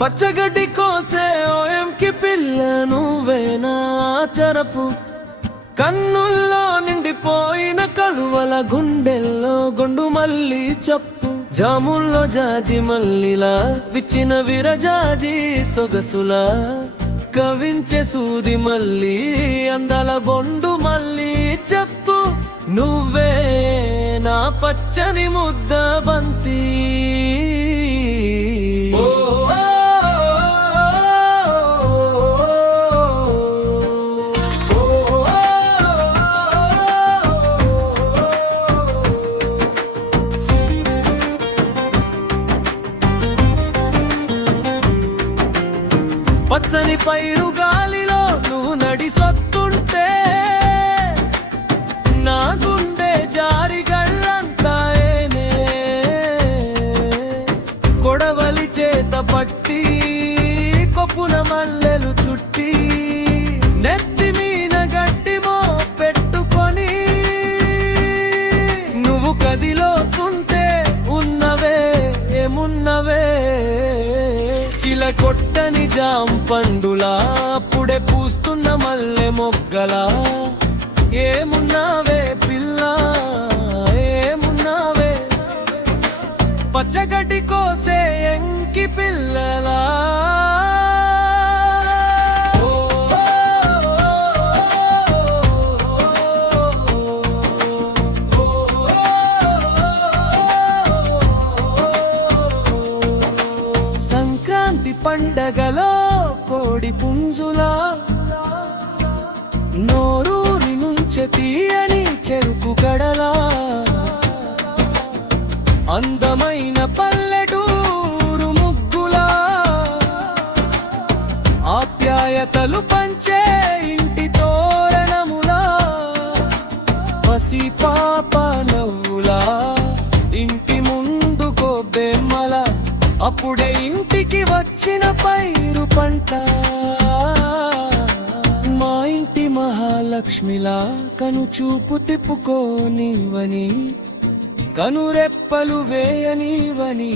పచ్చగడ్డి కోసే ఓయంకి పిల్ల నువ్వేనా చరపు కన్నుల్లో నిండిపోయిన కలువల గుండెల్లో గొండు మల్లి చెప్పు జాముల్లో జాజి మల్లిలా విచ్చిన విరజాజి సొగసులా కవించే సూది మల్లి అందల బొండు మల్లి చెప్పు నువ్వే నా పచ్చని ముద్ద బంతి. పచ్చని పైరు గాలిలో నువ్వు నడిసొత్తుంటే నా గుండె జారి గళ్ళంతా ఏనే కొడవలి చేత పట్టి కొప్పున మల్లెలు చుట్టి నెత్తి మీన గడ్డిమో పెట్టుకొని నువ్వు కదిలోతుంటే ఉన్నవే ఏమున్నవే చిల కొట్టని జాంపండులా అప్పుడే పూస్తున్న మల్లె మొగ్గలా ఏమున్నావే పిల్ల ఏమున్నావే పచ్చగడ్డి కోసే ఎంకి పిల్లలా. సంక్రాంతి పండగలో కోడి పుంజులా నోరూరి నుంచే తీయని చెరుకు గడలా అందమైన పల్లెటూరు ముగ్గులా ఆప్యాయతలు పంచే ఇంటి తోరణములా పసి పాప నవ్వులా ఇంటి ముందు గోబెమ్మల అప్పుడే ఇంటికి వచ్చిన పైరు పంట మా ఇంటి మహాలక్ష్మిలా కను చూపు తిప్పుకోనివని కనురెప్పలు వేయనివని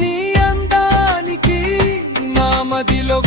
నీ అందానికి నా మదిలో